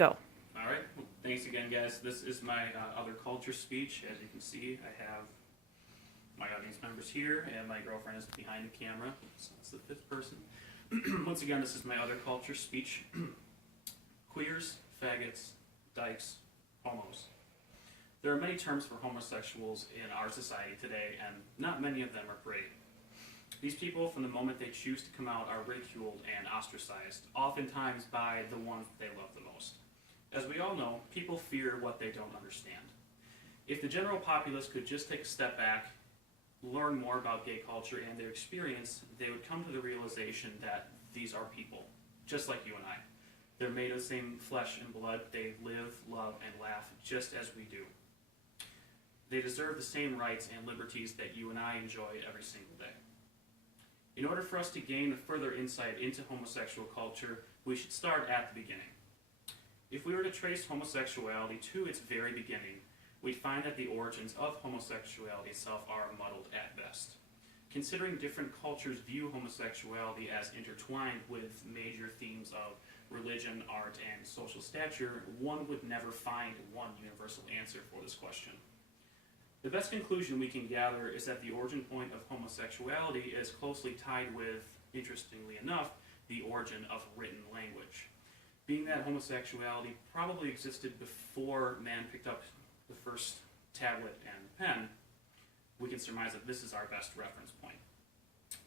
Go. All right. Well, thanks again, guys. This is my other culture speech. As you can see, I have my audience members here, and my girlfriend is behind the camera, so that's the fifth person. Once again, this is my other culture speech. Queers, faggots, dykes, homos. There are many terms for homosexuals in our society today, and not many of them are pretty. These people, from the moment they choose to come out, are ridiculed and ostracized, oftentimes by the ones they love the most. As we all know, people fear what they don't understand. If the general populace could just take a step back, learn more about gay culture and their experience, they would come to the realization that these are people, just like you and I. They're made of the same flesh and blood. They live, love, and laugh just as we do. They deserve the same rights and liberties that you and I enjoy every single day. In order for us to gain further insight into homosexual culture, we should start at the beginning. If we were to trace homosexuality to its very beginning, we'd find that the origins of homosexuality itself are muddled at best. Considering different cultures view homosexuality as intertwined with major themes of religion, art, and social stature, one would never find one universal answer for this question. The best conclusion we can gather is that the origin point of homosexuality is closely tied with, interestingly enough, the origin of written language. Being that homosexuality probably existed before man picked up the first tablet and pen, we can surmise that this is our best reference point.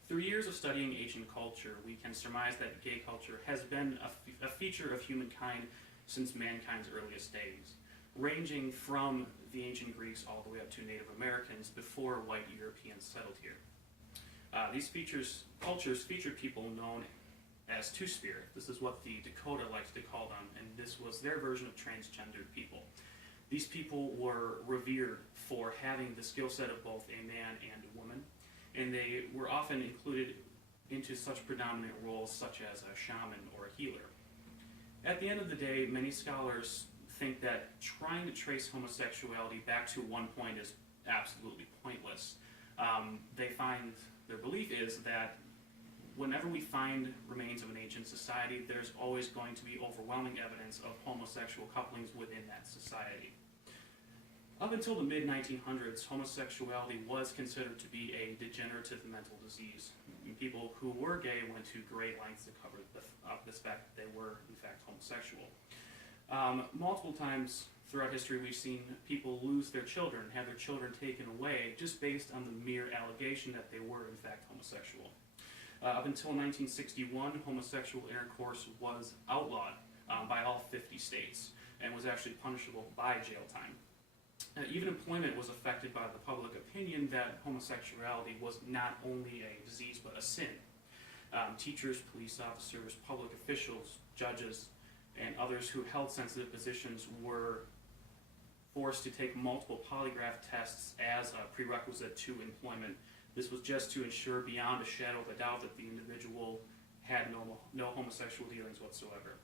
Through years of studying ancient culture, we can surmise that gay culture has been a feature of humankind since mankind's earliest days, ranging from the ancient Greeks all the way up to Native Americans before white Europeans settled here. These cultures featured people known as two-spirit. This is what the Dakota likes to call them, and this was their version of transgendered people. These people were revered for having the skill set of both a man and a woman, and they were often included into such predominant roles such as a shaman or a healer. At the end of the day, many scholars think that trying to trace homosexuality back to one point is absolutely pointless. Their belief is that whenever we find remains of an ancient society, there's always going to be overwhelming evidence of homosexual couplings within that society. Up until the mid-1900s, homosexuality was considered to be a degenerative mental disease. People who were gay went to great lengths to cover up the fact that they were, in fact, homosexual. Multiple times throughout history, we've seen people lose their children, have their children taken away, just based on the mere allegation that they were, in fact, homosexual. Up until 1961, homosexual intercourse was outlawed by all 50 states and was actually punishable by jail time. Even employment was affected by the public opinion that homosexuality was not only a disease but a sin. Teachers, police officers, public officials, judges, and others who held sensitive positions were forced to take multiple polygraph tests as a prerequisite to employment. This was just to ensure beyond a shadow of a doubt that the individual had no homosexual dealings whatsoever.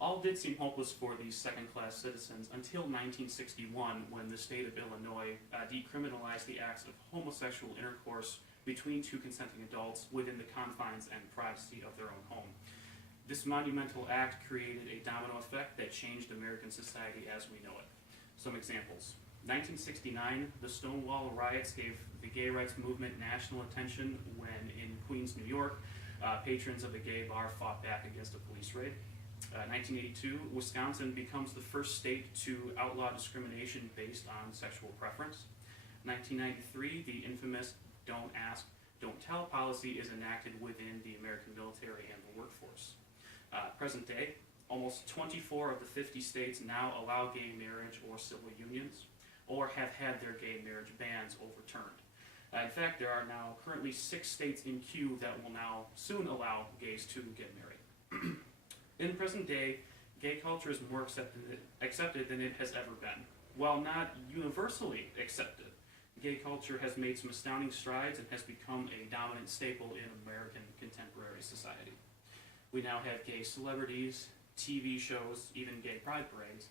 All did seem hopeless for these second-class citizens until 1961, when the state of Illinois decriminalized the acts of homosexual intercourse between two consenting adults within the confines and privacy of their own home. This monumental act created a domino effect that changed American society as we know it. Some examples. 1969, the Stonewall riots gave the gay rights movement national attention when, in Queens, New York, patrons of a gay bar fought back against a police raid. 1982, Wisconsin becomes the first state to outlaw discrimination based on sexual preference. 1993, the infamous Don't Ask, Don't Tell policy is enacted within the American military and the workforce. Present day, almost 24 of the 50 states now allow gay marriage or civil unions, or have had their gay marriage bans overturned. In fact, there are now currently 6 states in queue that will now soon allow gays to get married. In present day, gay culture is more accepted than it has ever been. While not universally accepted, gay culture has made some astounding strides and has become a dominant staple in American contemporary society. We now have gay celebrities, TV shows, even gay pride parades.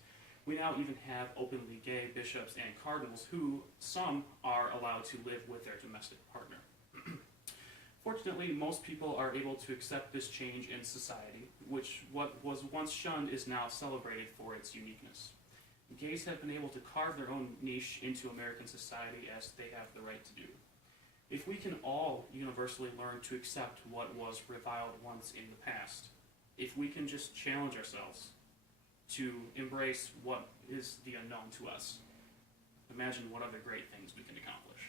We now even have openly gay bishops and cardinals who, some are allowed to live with their domestic partner. Fortunately, most people are able to accept this change in society, which what was once shunned is now celebrated for its uniqueness. Gays have been able to carve their own niche into American society as they have the right to do. If we can all universally learn to accept what was reviled once in the past, if we can just challenge ourselves to embrace what is the unknown to us, imagine what other great things we can accomplish.